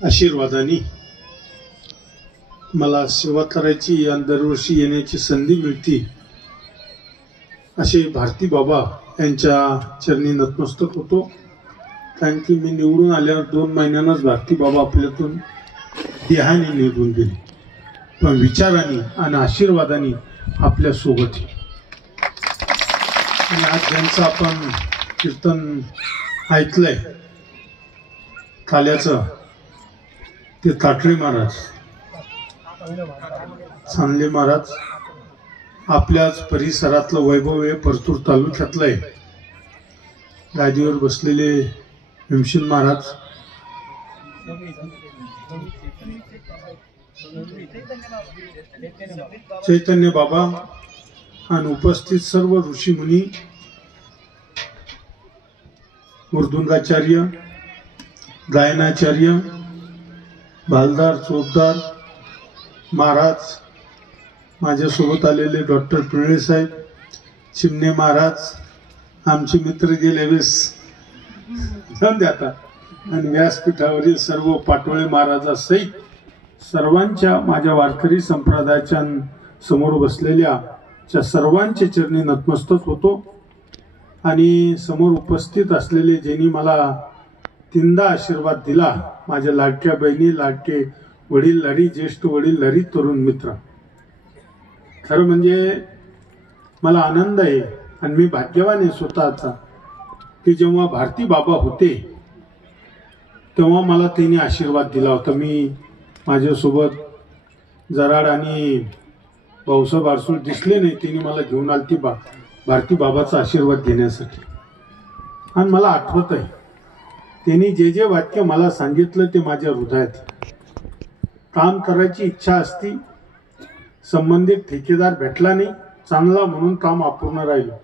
आशीर्वादाने मला सेवा करायची आणि दरवर्षी येण्याची संधी मिळते असे भारती बाबा यांच्या चरणी नतमस्तक होतो। कारण की मी निवडून आल्यावर 2 महिन्यांनाच भारती बाबा आपल्यातून देहाने निघून गेले, पण विचाराने आणि आशीर्वादाने आपल्या सोबत आहे। आणि आज ज्यांचं आपण कीर्तन ऐकलंय काल्याचं ते ताटळे महाराज, चांदले महाराज आपल्याच परिसरातलं वैभव आहे, परतूर तालुक्यातलं आहे। गादीवर बसलेले भीमसेन महाराज, चैतन्य बाबा आणि उपस्थित सर्व ऋषीमुनी, मृदुंगाचार्य, गायनाचार्य, भालदार, चोपदार महाराज, माझ्यासोबत आलेले डॉक्टर पिळळे साहेब, चिमणे महाराज, आमचे मित्र गेले वेळेस जाऊन द्या, आणि व्यासपीठावरील सर्व पाटोळे महाराजासहित सर्वांच्या, माझ्या वारकरी संप्रदायाच्या समोर बसलेल्या सर्वांचे चरणी नतमस्तक होतो। आणि समोर उपस्थित असलेले ज्यांनी मला 3दा आशीर्वाद दिला, माझ्या लाडक्या बहिणी, लाडके वडील लाडी, ज्येष्ठ वडील लाडी, तरुण मित्र, खरं म्हणजे मला आनंद आहे आणि मी भाग्यवान आहे स्वतःचा की जेव्हा भारती बाबा होते तेव्हा मला त्यांनी आशीर्वाद दिला होता। मी माझ्यासोबत जराड आणि भाऊसाहेब आरसूळ दिसले नाही, त्यांनी मला घेऊन आलती भारती बाबाचा आशीर्वाद घेण्यासाठी। आणि मला आठवत आहे त्यांनी जे जे वाक्य मला सांगितलं ते माझ्या हृदयात। काम करायची इच्छा असती, संबंधित ठेकेदार भेटला नाही चांगला म्हणून काम अपूर्ण राहिलं,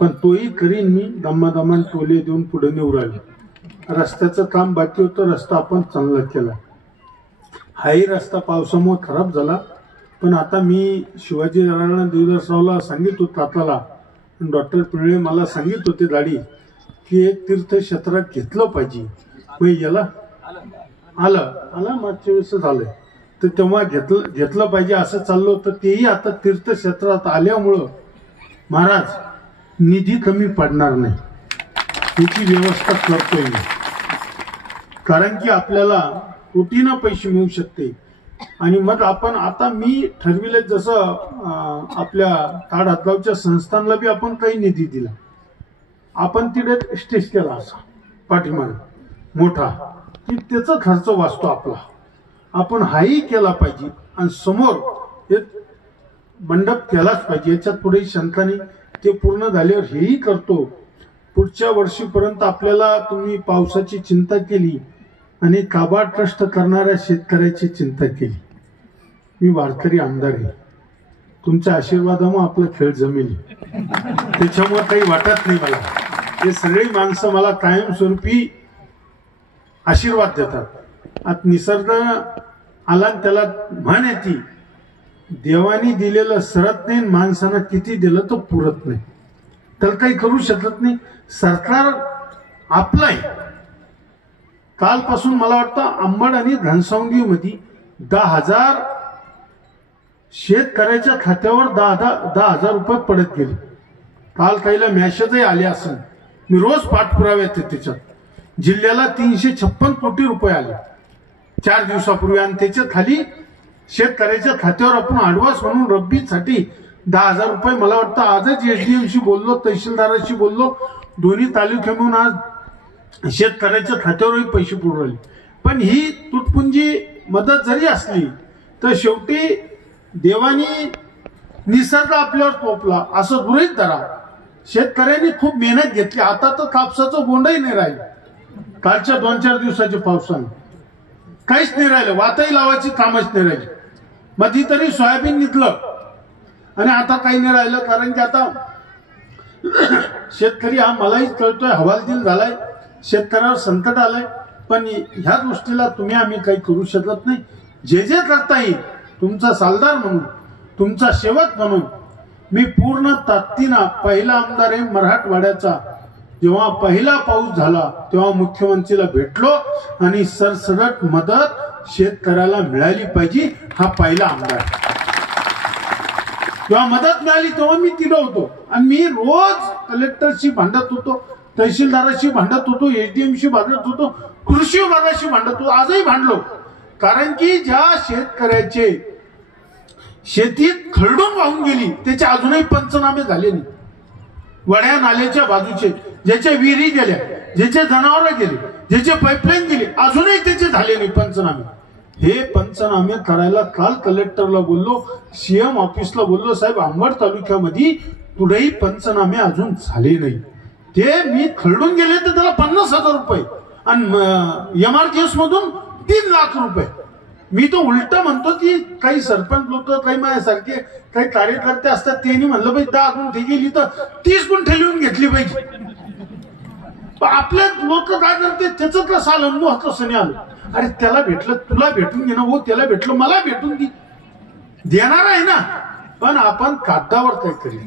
पण तोही करीन मी, दमादमान टोले देऊन पुढे नेऊ राहिले। रस्त्याचं काम बाकी होतं, रस्ता आपण चांगला केला। हाही रस्ता पावसामुळे खराब झाला, पण आता मी शिवाजी राणा देवदासरावला सांगित होतो ताताला, डॉक्टर पिळळे मला सांगित होते दाढी की एक तीर्थक्षेत्रात घेतलं पाहिजे। मग याला आलं मागच्या वेळेस झालंय, तर तेव्हा घेतलं पाहिजे असं चाललं होतं। तेही आता तीर्थक्षेत्रात आल्यामुळं महाराज निधी कमी पडणार नाही याची व्यवस्था करतोय मी, कारण की आपल्याला कोटीनं पैसे मिळू शकते। आणि मग आपण आता मी ठरविले, जसं आपल्या ताड हातगावच्या संस्थानला बी आपण काही निधी दिला, आपण तिथे स्टेज केला असा पाठीमागे मोठा, की त्याचा खर्च वाचतो आपला, आपण हाही केला पाहिजे। आणि समोर एक मंडप केलाच पाहिजे, याच्यात पुढे शंका नाही। ते पूर्ण झाल्यावर हेही करतो, पुढच्या वर्षीपर्यंत आपल्याला तुम्ही पावसाची चिंता केली आणि काबा ट्रस्ट करणाऱ्या शेतकऱ्याची चिंता केली। मी वारकरी आमदार आहे, तुमच्या आशीर्वादामुळे आपला खेळ जमेल, त्याच्यामुळे काही वाटत नाही मला। हे सगळी माणसं मला कायमस्वरूपी आशीर्वाद देतात। आता निसर्ग आला त्याला म्हण येते, देवानी दिलेलं सरत नाही, माणसानं किती दिलं तर पुरत नाही, त्याला काही करू शकत नाही। सरकार आपलं आहे। कालपासून मला वाटतं अंबड आणि घनसावंगी मध्ये 10,000 शेतकऱ्याच्या खात्यावर 10,000 रुपये पडत गेले। काल काहीला मॅसेजही आले असेल, मी रोज पाठपुरावे येते त्याच्यात। जिल्ह्याला 356 कोटी रुपये आले 4 दिवसापूर्वी, आणि त्याच्या खाली शेतकऱ्याच्या खात्यावर आपण ऍडव्हान्स म्हणून रब्बीसाठी 10,000 रुपये, मला वाटतं आजच एसडीएमशी बोललो, तहसीलदाराशी बोललो, दोन्ही तालुके मिळून आज शेतकऱ्याच्या खात्यावरही पैसे पुरवू राहिले। पण ही तुटपुंजी मदत जरी असली तर शेवटी देवानी निसर्ग आपल्यावर तोपला असं गृहीत धरा। शेतकऱ्यांनी खूप मेहनत घेतली, आता तर कापसाचं बोंडही नाही राहिलं। कालच्या 2-4 दिवसाच्या पावसाने काहीच नाही राहिलं, वाताही लावायची कामच नाही राहिली। मधी तरी सोयाबीन निघलं आणि आता काही नाही राहिलं, कारण की आता शेतकरी हा मलाही कळतोय हवालदिल झालाय, शेतकऱ्यावर संकट आलंय। पण ह्या गोष्टीला तुम्ही आम्ही काही करू शकत नाही। जे जे करता येईल तुमचा सालदार म्हणून, तुमचा सेवक म्हणून मी पूर्ण ताकदीनं, पहिला आमदार आहे मराठवाड्याचा, जेव्हा पहिला पाऊस झाला तेव्हा मुख्यमंत्रीला भेटलो आणि सरसकट मदत शेतकऱ्याला मिळाली पाहिजे, हा पहिला आमदार. जेव्हा मदत मिळाली तेव्हा मी तिथं होतो आणि मी रोज कलेक्टरशी भांडत होतो, तहसीलदाराशी भांडत होतो, एसडीएमशी भांडत होतो, कृषी विभागाशी भांडत होतो, आजही भांडलो. कारण की ज्या शेतकऱ्याचे शेतीत खरडून वाहून गेली त्याचे अजूनही पंचनामे झाले नाही. वड्या नाल्याच्या बाजूचे ज्याच्या विहिरी गेल्या, ज्याचे जनावर गेले, ज्याचे पाईपलाईन गेले, अजूनही त्याचे झाले नाही पंचनामे. हे पंचनामे करायला काल कलेक्टरला बोललो, सीएम ऑफिसला बोललो, साहेब अंबड तालुक्यामध्ये कुठेही पंचनामे अजून झाले नाही. ते मी खरडून गेले तर त्याला 50,000 रुपये आणि MRGS मधून 3 लाख रुपये. मी तो उलट म्हणतो की काही सरपंच लोक, काही माझ्यासारखे काही कार्यकर्ते असतात, त्यांनी म्हणलं पाहिजे 10 गुंठे गेली तर 30 गुंठे लिहून घेतली पाहिजे. आपले लोक काय करते त्याच कसा अनुभव होतो सनी आलं. अरे त्याला भेटलं तुला भेटून घे ना, हो त्याला भेटलं मला भेटून घे, देणार आहे ना. पण आपण कागदावर काहीतरी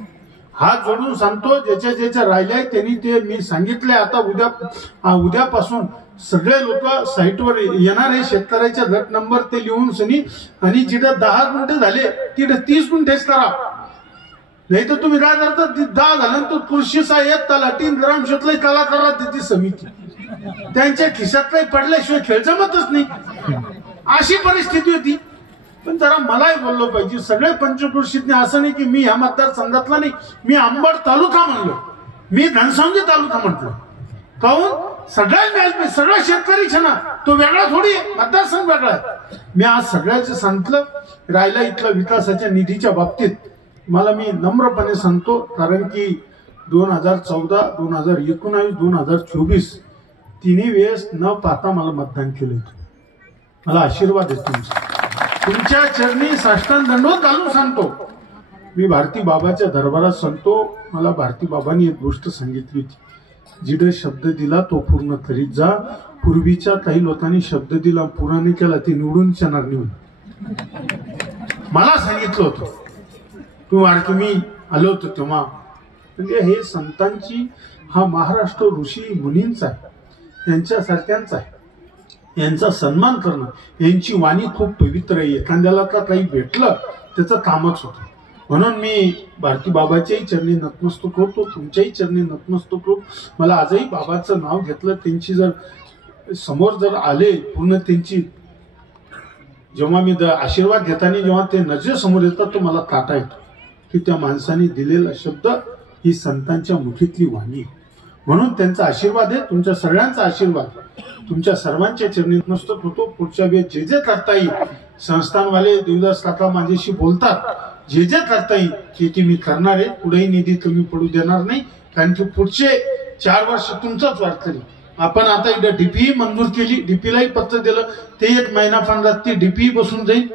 हात जोडून सांगतो, ज्याच्या ज्याच्या राहिल्या त्यांनी ते मी सांगितलंय. आता उद्यापासून सगळे लोक साईटवर येणार आहे, शेतकऱ्याच्या गट नंबर ते लिहून सनी, आणि जिथं 10 गुंठे झाले तिथे 30 गुंठेच करा. नाही तर तुम्ही काय करता, 10 झालं तर कृषी साहेब तलाठी ग्रामशेतला कलाकारात त्याची समिती, त्यांच्या खिशात काही पडल्याशिवाय खेळ जमतच नाही, अशी परिस्थिती होती. पण जरा मलाही बोललो पाहिजे, सगळे पंचकृषीतने असं नाही की मी ह्या मतदारसंघातला नाही, मी अंबड तालुका म्हणलो, मी घनसावंगी तालुका म्हटलो. काहून सगळ्यात मिळाल पाहिजे, सगळा शेतकरी छाना, तो वेगळा थोडी आहे, मतदारसंघ वेगळा आहे. मी आज सगळ्याचं सांगितलं. राहिला इथला विकासाच्या निधीच्या बाबतीत मला मी नम्रपणे सांगतो, कारण की 2014, 2019, 2024 तिन्ही वेळेस न पाहता मला मतदान केलं. मला आशीर्वाद आहे तुमचा, तुमच्या चरणी साष्टांग दंडवत घालून सांगतो. मी भारती बाबाच्या दरबारात सांगतो, मला भारती बाबांनी एक गोष्ट सांगितली होती, जिथे शब्द दिला तो पूर्ण करीत जा. पूर्वीच्या काही लोकांनी शब्द दिला पूर्ण नाही केला ते निवडून येणार नाही मला सांगितलं होतं. तुम्ही आलो होतो तेव्हा. म्हणजे हे संतांची, हा महाराष्ट्र ऋषी मुनींचा आहे, यांच्यासारख्यांचा आहे, यांचा सन्मान करणं. यांची वाणी खूप पवित्र आहे, एखाद्याला का काही भेटलं त्याचं कामच होतं. म्हणून मी भारती बाबाच्याही चरणी नतमस्तक होतो, तुमच्याही चरणी नतमस्तक होतो. मला आजही बाबाचं नाव घेतलं, त्यांची जर समोर जर आले पूर्ण त्यांची, जेव्हा मी आशीर्वाद घेताना जेव्हा ते नजरेसमोर येतात तर मला काटा येतो की त्या माणसाने दिलेला शब्द ही संतांच्या मुठीतली वाणी. म्हणून त्यांचा आशीर्वाद आहे, तुमच्या सगळ्यांचा आशीर्वाद, तुमच्या सर्वांच्या चरणी नतमस्तक होतो. पुढच्या वेळेस जे जे करता येईल, संस्थानवाले देवदास काका माझ्याशी बोलतात, जे जे करता येईल ते मी करणार आहे. पुढेही निधी कमी पडू देणार नाही, कारण की पुढचे 4 वर्ष तुमचाच वाटतंय. आपण आता इथं डीपी मंजूर केली, डीपीलाही पत्र दिलं, ते 1 महिना पंधरात ती डीपी बसून जाईल.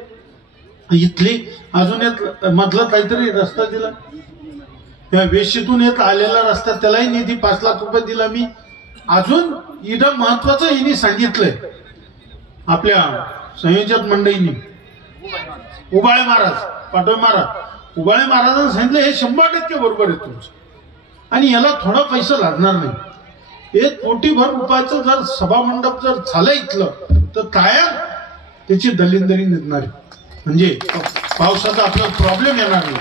इथली अजून एक मधला काहीतरी रस्ता दिला, त्या वेशीतून एक आलेला रस्ता, त्यालाही निधी 5 लाख रुपये दिला मी. अजून इथं महत्वाचं यांनी सांगितलंय आपल्या संयोजक मंडळींनी, उबाळे महाराज, पाटोळे महाराज, उबाळे महाराजांनी सांगितलं हे 100% बरोबर आहे तुमचं, आणि याला थोडा पैसा लागणार नाही. 1 कोटीभर रुपयाचं जर सभामंडप जर झालं इथलं तर कायम त्याची दलिंदरी निघणार आहे. म्हणजे पावसाचा आपल्याला प्रॉब्लेम येणार नाही.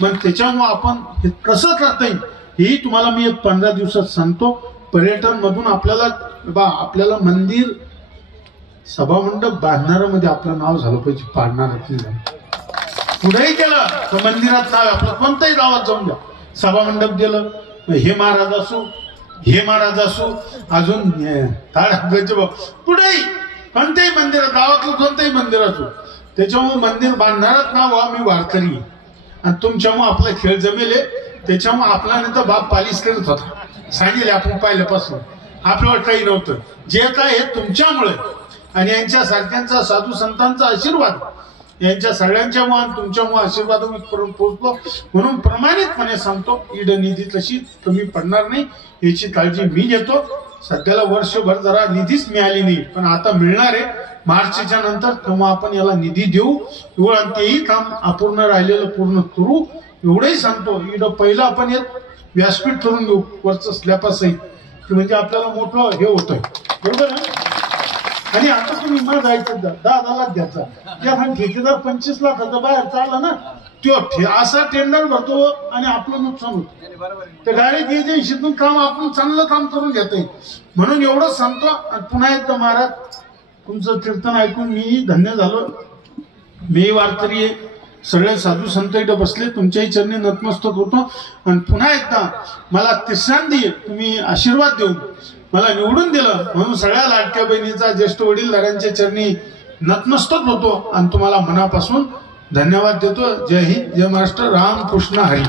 मग त्याच्यामुळे आपण हे कसं करता येईल हेही तुम्हाला मी 15 दिवसात सांगतो. पर्यटन मधून आपल्याला मंदिर सभामंडप बांधणाऱ्यामध्ये आपलं नाव झालं पाहिजे, पाडणार पुढेही केलं तर मंदिरात नाव आपलं कोणत्याही गावात जाऊन द्या, सभामंडप दिलं, हे महाराज असो, हे महाराज असो, अजून पुढेही कोणत्याही मंदिरात, गावातलं कोणत्याही मंदिर असो, त्याच्यामुळे मंदिर बांधणारच नाव व्हा मी वारकरी, आणि तुमच्यामुळे आपला खेळ जमेले. त्याच्यामुळे आपला नाही तर बाप पालिश करत होता, सांगितले आपण पहिल्यापासून, आपल्यावर काही नव्हतं. जे काय हे तुमच्यामुळे आणि यांच्या सारख्यांचा साधू संतांचा आशीर्वाद, यांच्या सगळ्यांच्या मुळे तुमच्यामुळे आशीर्वाद पोहोचलो. म्हणून प्रमाणितपणे सांगतो, ईड निधी तशी कमी पडणार नाही याची काळजी मी घेतो. सध्याला वर्षभर जरा निधीच मिळाली नाही, पण आता मिळणार आहे मार्चच्या नंतर, तेव्हा आपण याला निधी देऊ, आणि तेही काम अपूर्ण राहिलेलं पूर्ण करू एवढंही सांगतो. ईड पहिलं आपण व्यासपीठ करून घेऊ वरचं स्लॅपासहित, की म्हणजे आपल्याला मोठं हे होतंय, बरोबर आहे. आणि आता तुम्ही मला जायचं 10 लाख द्यायचा, त्या ठेकेदार 25 लाखाचा बाहेर चालला ना, तो असा टेंडर भरतो आणि आपलं नुकसान होतं. तर डायरेक्ट एजन्सीतून काम आपण चांगलं काम करून घेतोय. म्हणून एवढं सांगतो. आणि पुन्हा एकदा महाराज तुमचं कीर्तन ऐकून मी धन्य झालो. मी वारकरी आहे, सगळे साधू संत इथं बसले, तुमच्याही चरणी नतमस्तक होतो. आणि पुन्हा एकदा मला तिसऱ्यांदी तुम्ही आशीर्वाद देऊन मला निवडून दिलं, म्हणून सगळ्या लाडक्या बहिणीचा, ज्येष्ठ वडीलधाऱ्यांच्या चरणी नतमस्तक होतो आणि तुम्हाला मनापासून धन्यवाद देतो. जय हिंद, जय महाराष्ट्र, राम कृष्ण हरी.